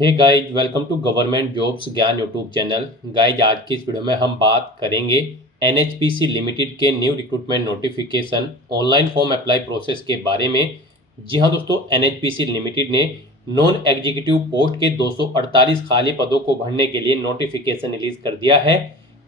Hey guys, welcome to government jobs Gyan YouTube channel. Guys, आज की इस वीडियो में हम बात करेंगे एनएचपीसी लिमिटेड के new recruitment notification online form apply process के बारे में। जी हाँ दोस्तों, एनएचपीसी लिमिटेड ने नॉन एग्जीक्यूटिव पोस्ट के 248 खाली पदों को भरने के लिए नोटिफिकेशन रिलीज कर दिया है।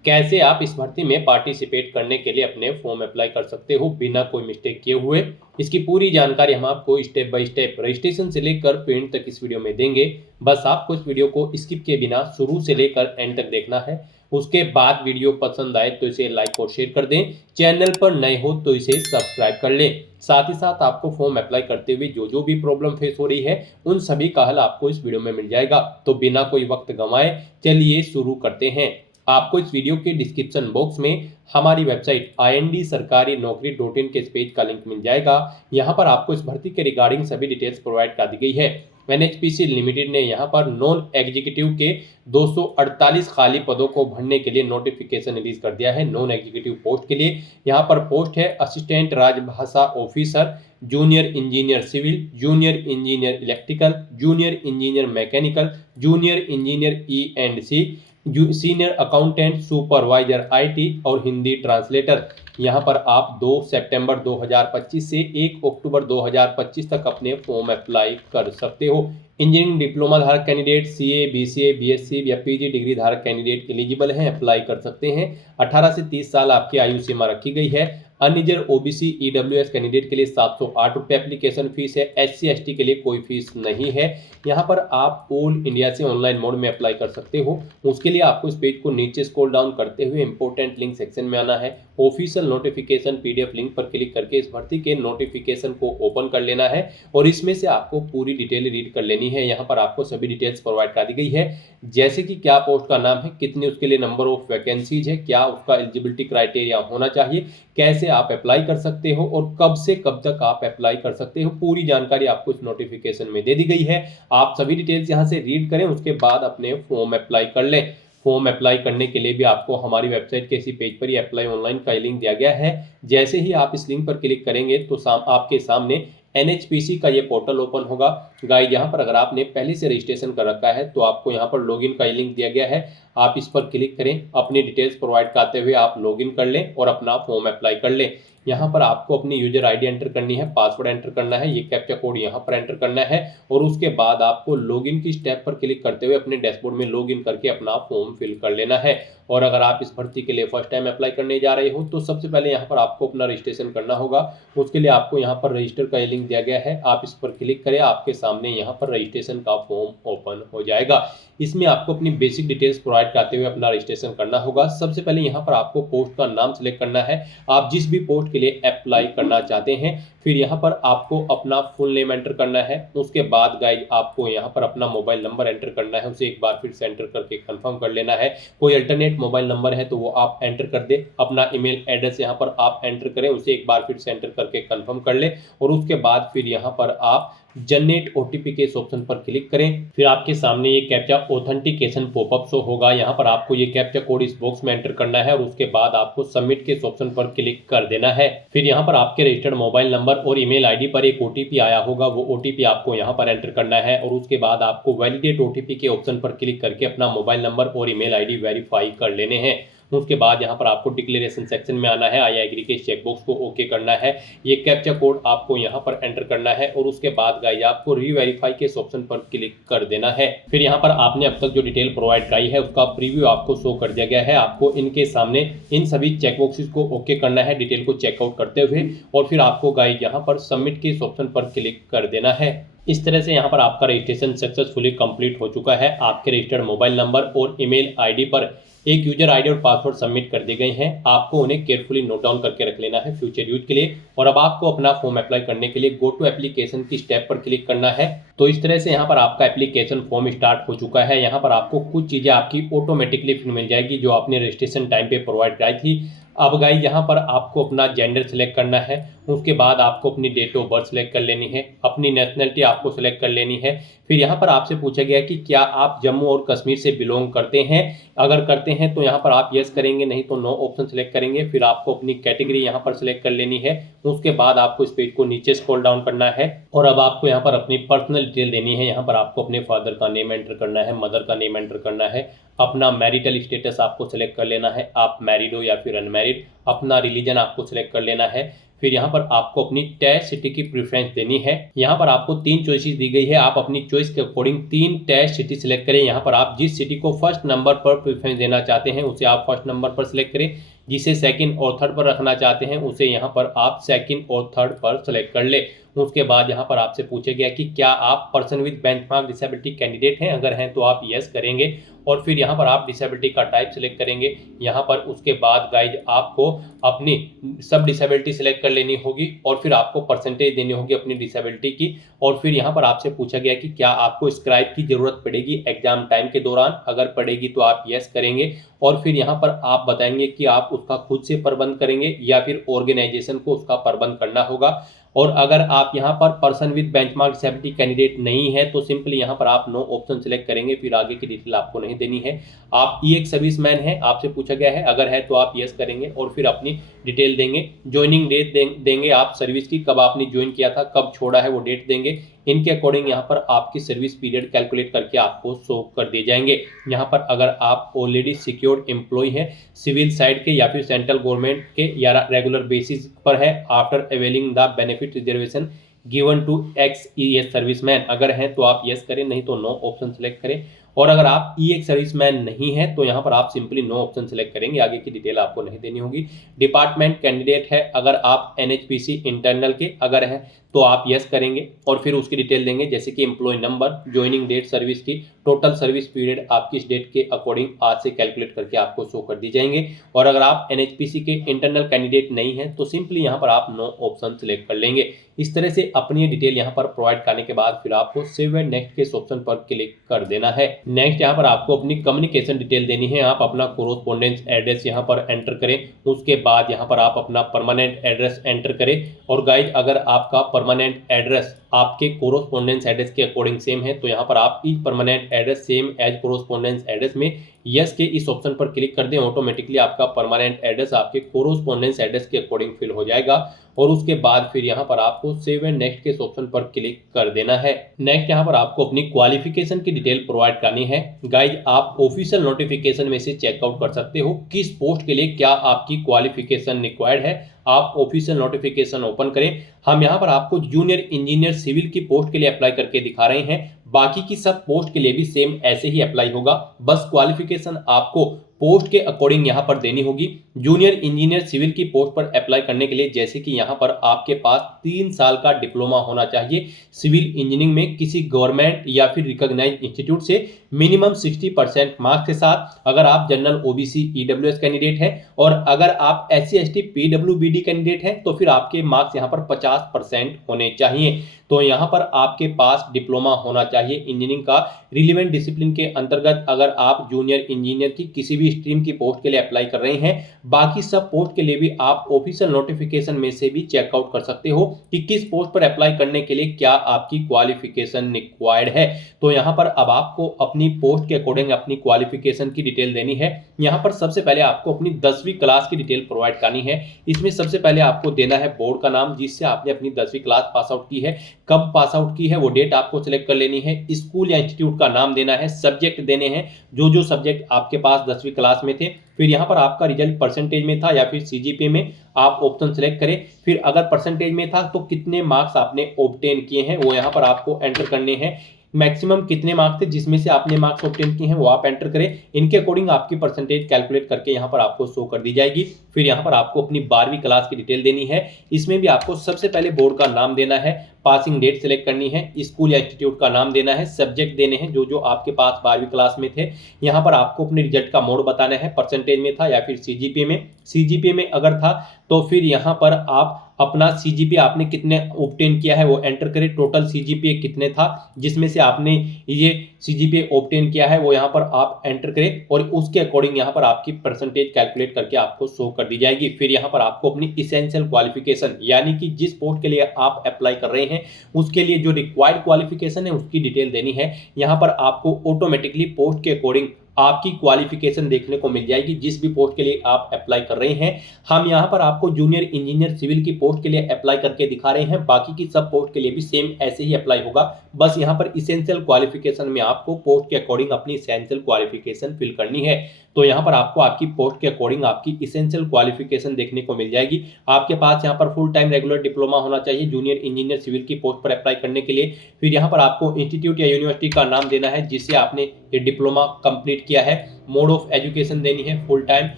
कैसे आप इस भर्ती में पार्टिसिपेट करने के लिए अपने फॉर्म अप्लाई कर सकते हो बिना कोई मिस्टेक किए हुए, इसकी पूरी जानकारी हम आपको स्टेप बाय स्टेप रजिस्ट्रेशन से लेकर पेमेंट तक इस वीडियो में देंगे। बस आपको इस वीडियो को स्किप के बिना शुरू से लेकर एंड तक देखना है। उसके बाद वीडियो पसंद आए तो इसे लाइक और शेयर कर दें। चैनल पर नए हो तो इसे सब्सक्राइब कर लें। साथ ही साथ आपको फॉर्म अप्लाई करते हुए जो जो भी प्रॉब्लम फेस हो रही है उन सभी का हल आपको इस वीडियो में मिल जाएगा। तो बिना कोई वक्त गंवाए चलिए शुरू करते हैं। आपको इस वीडियो के डिस्क्रिप्शन बॉक्स में हमारी वेबसाइट IND-sarkari-naukri.in के इस पेज का लिंक मिल जाएगा। यहाँ पर आपको इस भर्ती के रिगार्डिंग सभी डिटेल्स प्रोवाइड कर दी गई है। एनएचपीसी लिमिटेड ने यहाँ पर नॉन एग्जीक्यूटिव के 248 खाली पदों को भरने के लिए नोटिफिकेशन रिलीज कर दिया है। नॉन एग्जीक्यूटिव पोस्ट के लिए यहाँ पर पोस्ट है assistant Rajbhasha officer, junior engineer civil, junior engineer electrical, junior engineer mechanical, junior engineer E&C, senior accountant, supervisor IT और हिंदी ट्रांसलेटर। यहाँ पर आप 2 सितंबर 2025 से 1 अक्टूबर 2025 तक अपने फॉर्म अप्लाई कर सकते हो। इंजीनियरिंग डिप्लोमा धारक कैंडिडेट, CA, BCA, BSc या PG डिग्री धारक कैंडिडेट एलिजिबल हैं, अप्लाई कर सकते हैं। 18 से 30 साल आपकी आयु सीमा रखी गई है। अनरिजर्व OBC EWS कैंडिडेट के लिए 708 रुपये एप्लीकेशन फीस है। SC ST के लिए कोई फीस नहीं है। यहाँ पर आप ऑल इंडिया से ऑनलाइन मोड में अप्लाई कर सकते हो। उसके लिए आपको इस पेज को नीचे स्क्रॉल डाउन करते हुए इंपॉर्टेंट लिंक सेक्शन में आना है। ऑफिशियल नोटिफिकेशन PDF लिंक पर क्लिक करके इस भर्ती के नोटिफिकेशन को ओपन कर लेना है और इसमें से आपको पूरी डिटेल रीड कर लेनी है। यहाँ पर आपको सभी डिटेल्स प्रोवाइड कर दी गई है, जैसे कि क्या पोस्ट का नाम है, कितने उसके लिए नंबर ऑफ वैकेंसीज है, क्या उसका एलिजिबिलिटी क्राइटेरिया होना चाहिए, कैसे आप अप्लाई कर सकते हो और कब से कब तक आप अप्लाई कर सकते हो। पूरी जानकारी आपको इस नोटिफिकेशन में दे दी गई है। आप सभी डिटेल्स यहाँ से रीड करें, उसके बाद अपने फॉर्म अप्लाई कर लें। फॉर्म अप्लाई करने के लिए भी आपको हमारी वेबसाइट के इसी पेज पर ही अप्लाई ऑनलाइन का लिंक दिया गया है। जैसे ही आप इस लिंक पर क्लिक करेंगे तो आपके सामने एनएचपीसी का ये पोर्टल ओपन होगा। गाइस, यहाँ पर अगर आपने पहले से रजिस्ट्रेशन कर रखा है तो आपको यहाँ पर लॉगिन का लिंक दिया गया है। आप इस पर क्लिक करें, अपनी डिटेल्स प्रोवाइड करते हुए आप लॉगिन कर लें और अपना फॉर्म अप्लाई कर लें। यहाँ पर आपको अपनी यूजर ID एंटर करनी है, पासवर्ड एंटर करना है, ये कैप्चा कोड यहाँ पर एंटर करना है और उसके बाद आपको लॉगिन की स्टेप पर क्लिक करते हुए अपने डैशबोर्ड में लॉगिन करके अपना फॉर्म फिल कर लेना है। और अगर आप इस भर्ती के लिए फर्स्ट टाइम अप्लाई करने जा रहे हो तो सबसे पहले यहाँ पर आपको अपना रजिस्ट्रेशन करना होगा। उसके लिए आपको यहाँ पर रजिस्टर का लिंक दिया गया है, आप इस पर क्लिक करें, आपके सामने यहाँ पर रजिस्ट्रेशन का फॉर्म ओपन हो जाएगा। इसमें आपको अपनी बेसिक डिटेल्स प्रोवाइड करते हुए अपना रजिस्ट्रेशन करना होगा। सबसे पहले यहाँ पर आपको पोस्ट का नाम सिलेक्ट करना है, आप जिस भी पोस्ट के लिए अप्लाई करना चाहते हैं। फिर यहाँ पर आपको अपना फुल नेम एंटर करना है। उसके बाद गाइज आपको यहाँ पर अपना मोबाइल नंबर एंटर करना है, उसे एक बार फिर से एंटर करके कंफर्म कर लेना है। कोई अल्टरनेट मोबाइल नंबर है तो वो आप एंटर कर दे। अपना ईमेल एड्रेस यहाँ पर आप एंटर करें, उसे एक बार फिर से एंटर करके कंफर्म कर ले और उसके बाद फिर यहाँ पर आप जनरेट OTP के इस ऑप्शन पर क्लिक करें। फिर आपके सामने ये कैप्चा ऑथेंटिकेशन पॉपअप शो होगा। यहाँ पर आपको ये कैप्चा कोड इस बॉक्स में एंटर करना है और उसके बाद आपको सबमिट के इस ऑप्शन पर क्लिक कर देना है। फिर यहाँ पर आपके रजिस्टर्ड मोबाइल नंबर और ईमेल ID पर एक OTP आया होगा, वो OTP आपको यहाँ पर एंटर करना है और उसके बाद आपको वैलिडेट OTP के ऑप्शन पर क्लिक करके अपना मोबाइल नंबर और ईमेल ID वेरीफाई कर लेने हैं। उसके बाद यहाँ पर आपको डिक्लेरेशन सेक्शन में आना है, आई एग्री के चेकबॉक्स को ओके करना है, ये कैप्चा कोड आपको यहाँ पर एंटर करना है और उसके बाद गाइस आपको रीवेरीफाई के इस ऑप्शन पर क्लिक कर देना है। फिर यहाँ पर आपने अब तक जो डिटेल प्रोवाइड कराई है उसका प्रीव्यू आपको शो कर दिया गया है। आपको इनके सामने इन सभी चेकबॉक्सेस को ओके करना है डिटेल को चेकआउट करते हुए और फिर आपको गाइस यहाँ पर सबमिट के इस ऑप्शन पर क्लिक कर देना है। इस तरह से यहाँ पर आपका रजिस्ट्रेशन सक्सेसफुली कंप्लीट हो चुका है। आपके रजिस्टर्ड मोबाइल नंबर और ईमेल ID पर एक यूजर ID और पासवर्ड सबमिट कर दिए गए हैं। आपको उन्हें केयरफुली नोट डाउन करके रख लेना है फ्यूचर यूज के लिए। और अब आपको अपना फॉर्म अप्लाई करने के लिए गो टू एप्लीकेशन की स्टेप पर क्लिक करना है। तो इस तरह से यहाँ पर आपका एप्लीकेशन फॉर्म स्टार्ट हो चुका है। यहाँ पर आपको कुछ चीज़ें आपकी ऑटोमेटिकली फिर मिल जाएगी जो आपने रजिस्ट्रेशन टाइम पे प्रोवाइड कराई थी। अब गाइस यहाँ पर आपको अपना जेंडर सेलेक्ट करना है, उसके बाद आपको अपनी डेट ऑफ बर्थ सेलेक्ट कर लेनी है, अपनी नेशनलिटी आपको सेलेक्ट कर लेनी है। फिर यहाँ पर आपसे पूछा गया कि क्या आप जम्मू और कश्मीर से बिलोंग करते हैं, अगर करते हैं तो यहाँ पर आप यस करेंगे, नहीं तो नो ऑप्शन सेलेक्ट करेंगे। फिर आपको अपनी कैटेगरी यहाँ पर सेलेक्ट कर लेनी है, उसके बाद आपको इस पेज को नीचे स्क्रॉल डाउन करना है और अब आपको यहाँ पर अपनी पर्सनल डिटेल देनी है। यहाँ पर आपको अपने फादर का नेम एंटर करना है, मदर का नेम एंटर करना है, अपना मैरिटल स्टेटस आपको सेलेक्ट कर लेना है, आप मैरिड हो या फिर अनमैरिड, अपना रिलीजन आपको सेलेक्ट कर लेना है। फिर यहाँ पर आपको अपनी टेस्ट सिटी की प्रेफरेंस देनी है। यहाँ पर आपको 3 चॉइसेस दी गई है, आप अपनी चॉइस के अकॉर्डिंग 3 टेस्ट सिटी सेलेक्ट करें। यहाँ पर आप जिस सिटी को फर्स्ट नंबर पर प्रेफरेंस देना चाहते हैं उसे आप फर्स्ट नंबर पर सिलेक्ट करें, जिसे सेकंड और थर्ड पर रखना चाहते हैं उसे यहाँ पर आप सेकंड और थर्ड पर सेलेक्ट कर ले। उसके बाद यहाँ पर आपसे पूछा गया कि क्या आप person with benchmark disability candidate हैं, अगर हैं तो आप यस करेंगे और फिर यहाँ पर आप डिसेबिलिटी का टाइप सेलेक्ट करेंगे। यहाँ पर उसके बाद गाइज आपको अपनी सब डिसेबिलिटी सेलेक्ट कर लेनी होगी और फिर आपको परसेंटेज देनी होगी अपनी डिसेबिलिटी की। और फिर यहाँ पर आपसे पूछा गया कि क्या आपको स्क्राइब की जरूरत पड़ेगी एग्जाम टाइम के दौरान, अगर पड़ेगी तो आप यस करेंगे और फिर यहाँ पर आप बताएंगे कि आप उसका खुद से प्रबंध करेंगे या फिर ऑर्गेनाइजेशन को उसका प्रबंध करना होगा। और अगर आप यहाँ पर person with benchmark disability candidate नहीं है तो सिंपली यहाँ पर आप नो ऑप्शन सेलेक्ट करेंगे, फिर आगे की डिटेल आपको नहीं देनी है। आप एक सर्विसमैन हैं, आपसे पूछा गया है, अगर है तो आप यस करेंगे और फिर अपनी डिटेल देंगे, ज्वाइनिंग डेट देंगे आप सर्विस की, कब आपने ज्वाइन किया था, कब छोड़ा है वो डेट देंगे। इनके अकॉर्डिंग यहाँ पर आपकी सर्विस पीरियड कैलकुलेट करके आपको शो कर दिए जाएंगे। यहाँ पर अगर आप ऑलरेडी सिक्योर्ड एम्प्लॉय हैं सिविल साइड के या फिर सेंट्रल गवर्नमेंट के या रेगुलर बेसिस पर है, after availing the benefit reservation given to ex EX serviceman, अगर हैं तो आप यस करें, नहीं तो नो ऑप्शन सेलेक्ट करें। और अगर आप EX सर्विसमैन नहीं है तो यहाँ पर आप सिंपली नो ऑप्शन सेलेक्ट करेंगे, आगे की डिटेल आपको नहीं देनी होगी। डिपार्टमेंट कैंडिडेट है, अगर आप NHPC इंटरनल के अगर हैं तो आप यस करेंगे और फिर उसकी डिटेल देंगे, जैसे कि employ number, joining date service की, टोटल सर्विस पीरियड आपकी इस डेट के अकॉर्डिंग आज से कैलकुलेट करके आपको शो कर दी जाएंगे। और अगर आप NHPC के इंटरनल कैंडिडेट नहीं हैं तो सिंपली यहाँ पर आप नो ऑप्शन सेलेक्ट कर लेंगे। इस तरह से अपनी डिटेल यहाँ पर प्रोवाइड करने के बाद फिर आपको सेव एंड नेक्स्ट के ऑप्शन पर क्लिक कर देना है। नेक्स्ट यहाँ पर आपको अपनी कम्युनिकेशन डिटेल देनी है, आप अपना कोरोस्पोंडेंस एड्रेस यहाँ पर एंटर करें, उसके बाद यहाँ पर आप अपना परमानेंट एड्रेस एंटर करें। और गाइज अगर आपका परमानेंट एड्रेस आपके कोरोस्पोंडेंस एड्रेस के अकॉर्डिंग सेम है तो यहाँ पर आप इस permanent address same as correspondence address में यस के इस ऑप्शन पर क्लिक कर दें, ऑटोमेटिकली आपका परमानेंट एड्रेस आपके कोरोस्पोंडेंस एड्रेस के अकॉर्डिंग फिल हो जाएगा। और उसके बाद फिर यहाँ पर आपको सेव एंड नेक्स्ट के ऑप्शन पर क्लिक कर देना है। नेक्स्ट यहाँ पर आपको अपनी क्वालिफिकेशन की डिटेल प्रोवाइड करनी है। गाइज आप ऑफिशियल नोटिफिकेशन में से चेकआउट कर सकते हो किस पोस्ट के लिए क्या आपकी क्वालिफिकेशन रिक्वायर्ड है। आप ऑफिशियल नोटिफिकेशन ओपन करें, हम यहाँ पर आपको जूनियर इंजीनियर सिविल की पोस्ट के लिए अप्लाई करके दिखा रहे हैं, बाकी की सब पोस्ट के लिए भी सेम ऐसे ही अप्लाई होगा, बस क्वालिफिकेशन आपको पोस्ट के अकॉर्डिंग यहाँ पर देनी होगी। जूनियर इंजीनियर सिविल की पोस्ट पर अप्लाई करने के लिए जैसे कि यहाँ पर आपके पास 3 साल का डिप्लोमा होना चाहिए सिविल इंजीनियरिंग में किसी गवर्नमेंट या फिर रिकॉग्नाइज्ड इंस्टीट्यूट से, मिनिमम 60% मार्क्स के साथ। अगर आप जनरल OBC EWS कैंडिडेट हैं और अगर आप SC ST PWBD कैंडिडेट हैं तो फिर आपके मार्क्स यहाँ पर 50% होने चाहिए। तो यहाँ पर आपके पास डिप्लोमा होना चाहिए इंजीनियरिंग का रिलेवेंट डिसिप्लिन के अंतर्गत। अगर आप जूनियर इंजीनियर की किसी भी स्ट्रीम की पोस्ट के लिए अप्लाई कर रहे हैं, बाकी सब पोस्ट के लिए भी आप ऑफिशियल नोटिफिकेशन में से भी चेकआउट कर सकते हो कि किस पोस्ट पर अप्लाई करने के लिए क्या आपकी क्वालिफिकेशन रिक्वायर्ड है। तो यहाँ पर अब आपको अपनी पोस्ट के अकॉर्डिंग अपनी क्वालिफिकेशन की डिटेल देनी है। यहाँ पर सबसे पहले आपको अपनी 10वीं क्लास की डिटेल प्रोवाइड करनी है। इसमें सबसे पहले आपको देना है बोर्ड का नाम जिससे आपने अपनी 10वीं क्लास पास आउट की है, कब पास आउट की है वो डेट आपको सिलेक्ट कर लेनी है, स्कूल या इंस्टीट्यूट का नाम देना है, सब्जेक्ट देने हैं जो जो सब्जेक्ट आपके पास 10वीं क्लास में थे। फिर यहाँ पर आपका रिजल्ट परसेंटेज में था या फिर CGPA में, आप ऑप्शन सेलेक्ट करें। फिर अगर परसेंटेज में था तो कितने मार्क्स आपने ऑब्टेन किए हैं वो यहाँ पर आपको एंटर करने हैं। मैक्सिमम कितने मार्क्स थे जिसमें से आपने मार्क्स ऑब्टेन किए हैं वो आप एंटर करें। इनके अकॉर्डिंग आपकी परसेंटेज कैलकुलेट करके यहाँ पर आपको शो कर दी जाएगी। फिर यहाँ पर आपको अपनी 12वीं क्लास की डिटेल देनी है। इसमें भी आपको सबसे पहले बोर्ड का नाम देना है, पासिंग डेट सेलेक्ट करनी है, स्कूल या इंस्टीट्यूट का नाम देना है, सब्जेक्ट देने हैं जो जो आपके पास 12वीं क्लास में थे। यहाँ पर आपको अपने रिजल्ट का मोड बताना है, परसेंटेज में था या फिर सीजीपीए में। सीजीपीए में अगर था तो फिर यहाँ पर आप अपना सीजीपीए आपने कितने ऑब्टेन किया है वो एंटर करें। टोटल सीजीपीए कितने था जिसमें से आपने ये सीजीपीए ऑब्टेन किया है वो यहाँ पर आप एंटर करें और उसके अकॉर्डिंग यहाँ पर आपकी परसेंटेज कैलकुलेट करके आपको शो कर दी जाएगी। फिर यहाँ पर आपको अपनी इसेंशियल क्वालिफिकेशन यानी कि जिस पोस्ट के लिए आप अप्लाई कर रहे हैं उसके लिए जो रिक्वायर्ड क्वालिफिकेशन है उसकी डिटेल देनी है। यहाँ पर आपको ऑटोमेटिकली पोस्ट के अकॉर्डिंग आपकी क्वालिफिकेशन देखने को मिल जाएगी जिस भी पोस्ट के लिए आप अप्लाई कर रहे हैं। हम यहाँ पर आपको जूनियर इंजीनियर सिविल की पोस्ट के लिए अप्लाई करके दिखा रहे हैं, बाकी की सब पोस्ट के लिए भी सेम ऐसे ही अप्लाई होगा। बस यहाँ पर इसेंशियल क्वालिफिकेशन में आपको पोस्ट के अकॉर्डिंग अपनी इसेंशियल क्वालिफिकेशन फिल करनी है। तो यहाँ पर आपको आपकी पोस्ट के अकॉर्डिंग आपकी इसेंशियल क्वालिफिकेशन देखने को मिल जाएगी। आपके पास यहाँ पर फुल टाइम रेगुलर डिप्लोमा होना चाहिए जूनियर इंजीनियर सिविल की पोस्ट पर अप्लाई करने के लिए। फिर यहाँ पर आपको इंस्टीट्यूट या यूनिवर्सिटी का नाम देना है जिससे आपने ये डिप्लोमा कंप्लीट किया है। मोड ऑफ एजुकेशन देनी है फुल टाइम।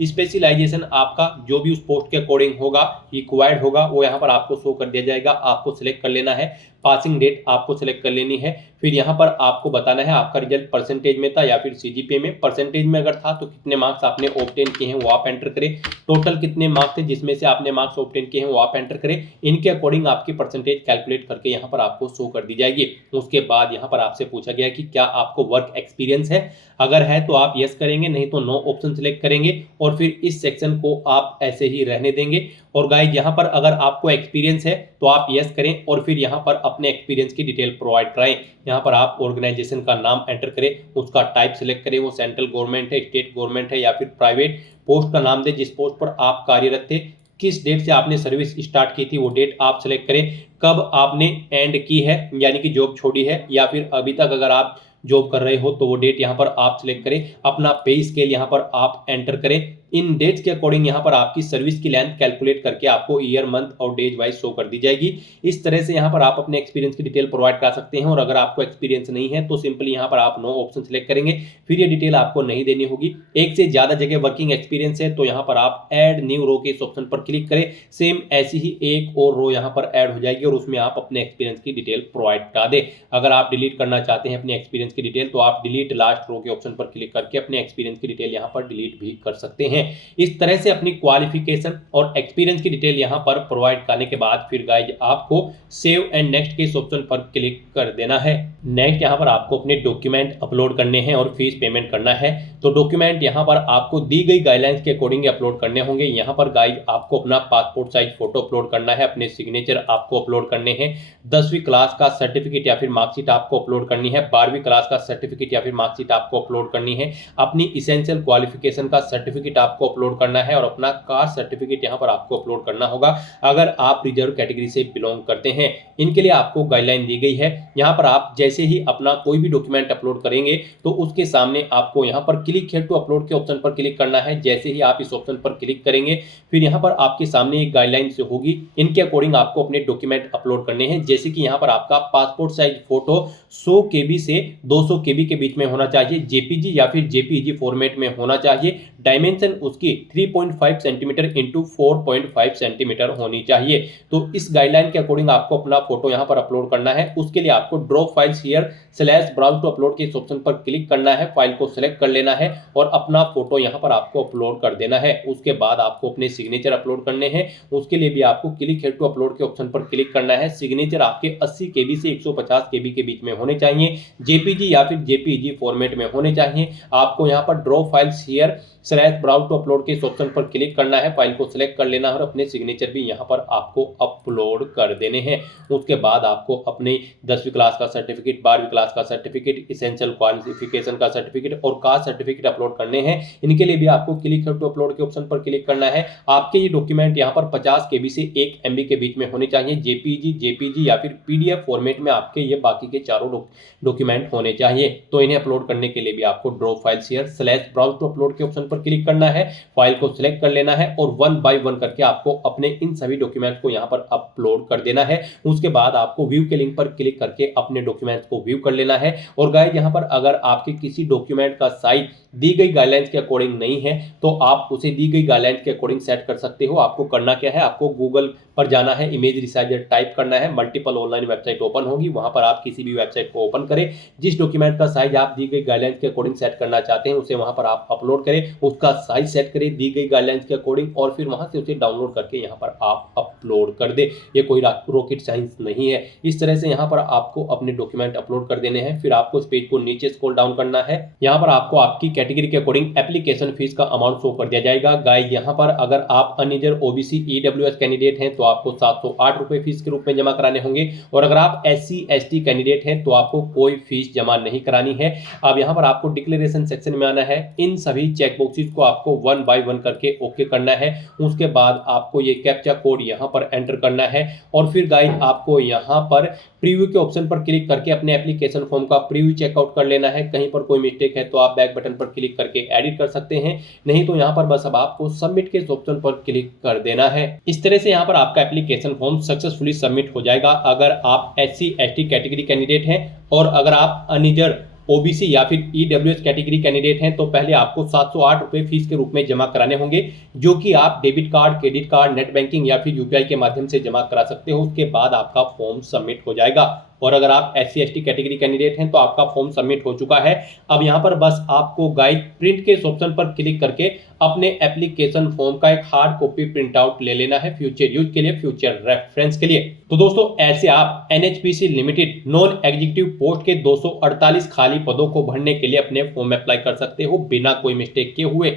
स्पेशलाइजेशन आपका जो भी उस पोस्ट के अकॉर्डिंग होगा रिक्वायर्ड होगा वो यहाँ पर आपको शो कर दिया जाएगा, आपको सिलेक्ट कर लेना है। पासिंग डेट आपको सिलेक्ट कर लेनी है। फिर यहाँ पर आपको बताना है आपका रिजल्ट परसेंटेज में था या फिर सीजीपीए में। परसेंटेज में अगर था तो कितने मार्क्स आपने ऑब्टेन किए हैं वो आप एंटर करें। टोटल कितने मार्क्स थे जिसमें से आपने मार्क्स ऑब्टेन किए हैं वो आप एंटर करें। इनके अकॉर्डिंग आपकी परसेंटेज कैलकुलेट करके यहाँ पर आपको शो कर दी जाएगी। उसके बाद यहाँ पर आपसे पूछा गया कि क्या आपको वर्क एक्सपीरियंस है, अगर है तो आप यस करेंगे, नहीं तो नो ऑप्शन सिलेक्ट करेंगे और फिर इस सेक्शन को आप ऐसे ही रहने देंगे। और गाइस यहाँ पर अगर आपको एक्सपीरियंस है तो आप यस करें और फिर यहाँ पर अपने एक्सपीरियंस की डिटेल प्रोवाइड कराएं। यहाँ पर आप ऑर्गेनाइजेशन का नाम एंटर करें, उसका टाइप सिलेक्ट करें, वो सेंट्रल गवर्नमेंट है, स्टेट गवर्नमेंट है या फिर प्राइवेट। पोस्ट का नाम दें जिस पोस्ट पर आप कार्यरत थे, किस डेट से आपने सर्विस स्टार्ट की थी वो डेट आप सिलेक्ट करें, कब आपने एंड की है यानी कि जॉब छोड़ी है या फिर अभी तक अगर आप जॉब कर रहे हो तो वो डेट यहाँ पर आप सिलेक्ट करें। अपना पे स्केल यहाँ पर आप एंटर करें। इन डेट्स के अकॉर्डिंग यहाँ पर आपकी सर्विस की लेंथ कैलकुलेट करके आपको ईयर मंथ और डेज वाइज शो कर दी जाएगी। इस तरह से यहाँ पर आप अपने एक्सपीरियंस की डिटेल प्रोवाइड कर सकते हैं। और अगर आपको एक्सपीरियंस नहीं है तो सिंपली यहाँ पर आप नो ऑप्शन सिलेक्ट करेंगे, फिर ये डिटेल आपको नहीं देनी होगी। एक से ज्यादा जगह वर्किंग एक्सपीरियंस है तो यहाँ पर आप ऐड न्यू रो के इस ऑप्शन पर क्लिक करें। सेम ऐसी ही एक और रो यहाँ पर ऐड हो जाएगी और उसमें आप अपने एक्सपीरियंस की डिटेल प्रोवाइड करा दें। अगर आप डिलीट करना चाहते हैं अपने एक्सपीरियंस की डिटेल तो आप डिलीट लास्ट रो के ऑप्शन पर क्लिक करके अपने एक्सपीरियंस की डिटेल यहाँ पर डिलीट भी कर सकते हैं। इस तरह से अपनी क्वालिफिकेशन और एक्सपीरियंस की डिटेल यहां पर प्रोवाइड करने के बाद फिर गाइज आपको सेव एंड नेक्स्ट के इस ऑप्शन पर क्लिक कर देना है। नेक्स्ट यहां पर आपको अपने डॉक्यूमेंट अपलोड करने हैं और फीस पेमेंट करना है। तो डॉक्यूमेंट यहां पर आपको दी गई गाइडलाइंस के अकॉर्डिंग अपलोड करने होंगे। यहां पर गाइज आपको अपना पासपोर्ट साइज फोटो अपलोड करना है, अपने सिग्नेचर आपको अपलोड करने हैं, 10वीं क्लास का सर्टिफिकेट या फिर मार्कशीट आपको अपलोड करनी है, 12वीं क्लास का सर्टिफिकेट या फिर मार्कशीट आपको अपलोड करनी है, अपनी इसेंशियल क्वालिफिकेशन का सर्टिफिकेट आपको अपलोड करना है और अपना कास्ट सर्टिफिकेट यहां पर आपको अपलोड करना होगा अगर आप रिजर्व कैटेगरी से बिलोंग करते हैं। इनके लिए आपको गाइडलाइन दी गई है। यहां पर आप जैसे ही अपना कोई भी डॉक्यूमेंट अपलोड करेंगे तो उसके सामने आपको यहां पर क्लिक हियर टू अपलोड के ऑप्शन पर क्लिक करना है। जैसे ही आप इस ऑप्शन पर क्लिक करेंगे फिर यहां पर आपके सामने एक गाइडलाइन होगी, इनके अकॉर्डिंग आपको अपने डॉक्यूमेंट अपलोड करने हैं। जैसे कि यहां पर आपका पासपोर्ट साइज फोटो 100 KB से 200 KB के बीच में होना चाहिए, जेपीजी या फिर जेपीईजी फॉर्मेट में होना चाहिए, डायमेंशन उसकी 3.5 सेंटीमीटर इंटू 4.5 सेंटीमीटर होनी चाहिए। तो इस गाइडलाइन के अकॉर्डिंग आपको अपना फोटो यहां पर अपलोड करना है। उसके लिए आपको drop files here /browse to upload के इस ऑप्शन पर क्लिक करना है, फाइल को सिलेक्ट कर लेना है और अपना फोटो यहां पर आपको अपलोड कर देना है। उसके बाद आपको अपने सिग्नेचर अपलोड करने हैं। उसके लिए भी आपको क्लिक हियर टू अपलोड के ऑप्शन पर क्लिक करना है। सिग्नेचर आपके 80 KB से 150 KB के बीच में होने चाहिए, जेपीजी या फिर जेपीईजी फॉर्मेट में होने चाहिए। आपको यहां पर drop files here /browse to upload के इस ऑप्शन पर क्लिक करना है, फाइल को सिलेक्ट कर लेना है और अपने सिग्नेचर भी यहां पर आपको अपलोड कर देने हैं। उसके बाद आपको अपने 10वीं क्लास का सर्टिफिकेट, 12वीं क्लास का सर्टिफिकेट, इसेंशियल क्वालिफिकेशन का सर्टिफिकेट और कास्ट सर्टिफिकेट अपलोड करने हैं। इनके लिए भी आपको क्लिक हियर टू अपलोड के ऑप्शन पर क्लिक करना है। आपके ये डॉक्यूमेंट यहां पर 50 KB से 1 MB के बीच में होने चाहिए, जेपीजी, जेपीजी या फिर PDF फॉर्मेट में आपके ये बाकी के चारों डॉक्यूमेंट होने चाहिए। तो इन्हें अपलोड करने के लिए भी आपको drop files here /browse to upload के ऑप्शन पर पर क्लिक करना है, फाइल को सिलेक्ट कर लेना है और वन बाय वन करके आपको अपने इन सभी डॉक्यूमेंट्स को यहाँ पर अपलोड कर देना है। उसके बाद आपको व्यू के लिंक पर क्लिक करके अपने डॉक्यूमेंट्स को व्यू कर लेना है। और गाइस यहाँ पर अगर आपके किसी डॉक्यूमेंट का साइज दी गई गाइडलाइंस के अकॉर्डिंग नहीं है तो आप उसे दी गई गाइडलाइंस के अकॉर्डिंग सेट कर सकते हो। आपको करना क्या है, आपको गूगल पर जाना है, इमेज रिसाइजर टाइप करना है, मल्टीपल ऑनलाइन वेबसाइट ओपन होगी, वहां पर आप किसी भी वेबसाइट को ओपन करें, जिस डॉक्यूमेंट का साइज आप दी गई गाइडलाइंस के अकॉर्डिंग सेट करना चाहते हैं उसे वहां पर आप अपलोड करें, उसका साइज सेट करें दी गई गाइडलाइंस के अकॉर्डिंग और फिर वहां से उसे डाउनलोड करके यहाँ पर आप अपलोड कर दे। ये कोई रॉकेट साइंस नहीं है। इस तरह से यहाँ पर आपको अपने डॉक्यूमेंट अपलोड कर देने हैं। फिर आपको इस पेज को नीचे स्क्रॉल डाउन करना है। यहाँ पर आपको आपकी कैटेगरी के अकॉर्डिंग एप्लीकेशन फीस का अमाउंट शो कर दिया जाएगा। गाइस यहाँ पर अगर आप अनरिजर्व ओबीसी ईडब्ल्यूएस कैंडिडेट हैं तो आपको 708 रुपए फीस के रूप में जमा कराने होंगे और अगर आप एससी एसटी कैंडिडेट हैं तो आपको कोई फीस जमा नहीं करानी है। अब यहाँ पर आपको डिक्लेरेशन सेक्शन में आना है, इन सभी चेक बॉक्सेस को आपको वन बाय वन करके ओके करना है। उसके बाद आपको ये कैप्चा कोड यहाँ पर एंटर करना है और फिर गाइस आपको यहाँ पर प्रीव्यू के ऑप्शन पर क्लिक करके अपने एप्लीकेशन फॉर्म का प्रीव्यू चेकआउट कर लेना है। कहीं पर कोई मिस्टेक है तो आप बैक बटन पर क्लिक करके एडिट कर सकते हैं, नहीं तो यहाँ पर बस अब आपको सबमिट के ऑप्शन पर क्लिक कर देना है। इस तरह से यहाँ पर आपका एप्लीकेशन फॉर्म सक्सेसफुली सबमिट हो जाएगा। अगर आप एससी एसटी कैटेगरी कैंडिडेट हैं और अगर आप अनरिजर्व ओबीसी या फिर ईडब्ल्यूएस कैटेगरी कैंडिडेट हैं तो पहले आपको 708 रुपए फीस के रूप में जमा कराने होंगे, जो कि आप debit card, credit card, net banking या फिर यूपीआई के माध्यम से जमा करा सकते हो। उसके बाद आपका फॉर्म सबमिट हो जाएगा। और अगर आप एससी एसटी कैटेगरी कैंडिडेट हैं तो आपका फॉर्म सबमिट हो चुका है। अब यहाँ पर बस आपको गाइड प्रिंट के ऑप्शन पर क्लिक करके अपने एप्लीकेशन फॉर्म का एक हार्ड कॉपी प्रिंट आउट ले लेना है फ्यूचर यूज के लिए, फ्यूचर रेफरेंस के लिए। तो दोस्तों ऐसे आप NHPC limited non executive post के 248 खाली पदों को भरने के लिए अपने फॉर्म अप्लाई कर सकते हो बिना कोई मिस्टेक के हुए।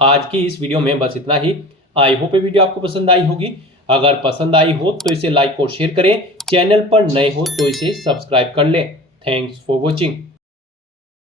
आज की इस वीडियो में बस इतना ही। आई होप ये वीडियो आपको पसंद आई होगी। अगर पसंद आई हो तो इसे लाइक और शेयर करें, चैनल पर नए हो तो इसे सब्सक्राइब कर लें। Thanks for watching.